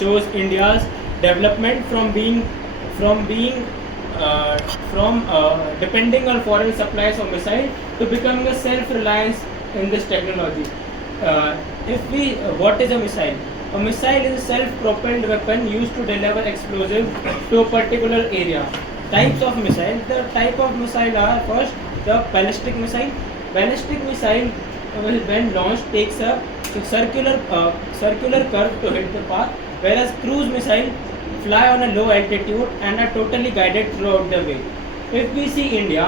shows India's development from being depending on foreign supplies of missile to becoming a self-reliance in this technology. If we What is a missile? A missile is a self-propelled weapon used to deliver explosive to a particular area. Types of missile. The type of missile are: first, the ballistic missile. Ballistic missile, when launched, takes a circular curve to hit the path, whereas cruise missile fly on a low altitude and are totally guided throughout the way. If we see India,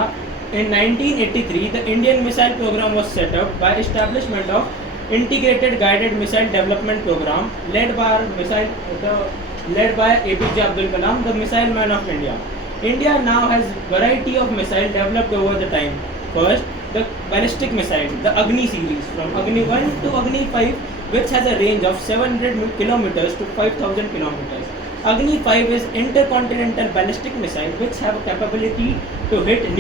in 1983, the Indian Missile Program was set up by establishment of Integrated Guided Missile Development Program led by APJ Abdul Kalam, the missile man of India. India now has variety of missile developed over the time. First, the ballistic missile, the Agni series, from Agni 1 to Agni 5, which has a range of 700 kilometers to 5,000 kilometers. Agni 5 is intercontinental ballistic missile which have a capability to hit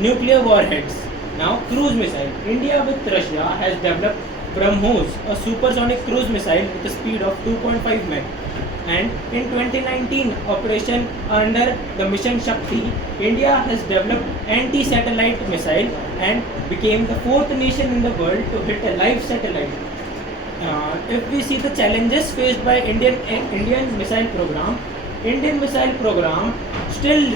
nuclear warheads. Now, cruise missile. India with Russia has developed BrahMos, a supersonic cruise missile with a speed of 2.5 Mach. And in 2019 operation under the Mission Shakti, India has developed anti-satellite missile and became the fourth nation in the world to hit a live satellite. If we see the challenges faced by Indian missile program, Indian missile program still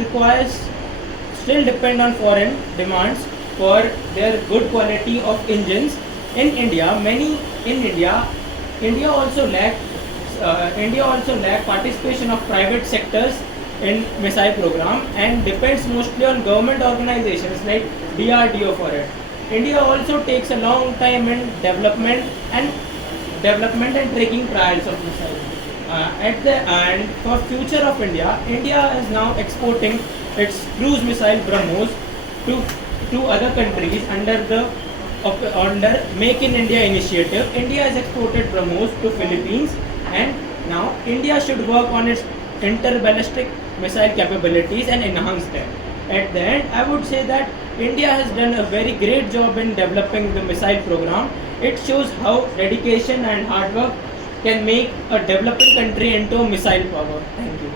depend on foreign demands for their good quality of engines. In India, India also lack participation of private sectors in missile program and depends mostly on government organizations like DRDO for it. India also takes a long time in development and taking trials of missiles. At the end, for future of India, India is now exporting its cruise missile BrahMos to other countries under Make in India initiative. India has exported BrahMos to Philippines, and now India should work on its interballistic missile capabilities and enhance them. At the end, I would say that India has done a very great job in developing the missile program. It shows how dedication and hard work can make a developing country into a missile power. Thank you.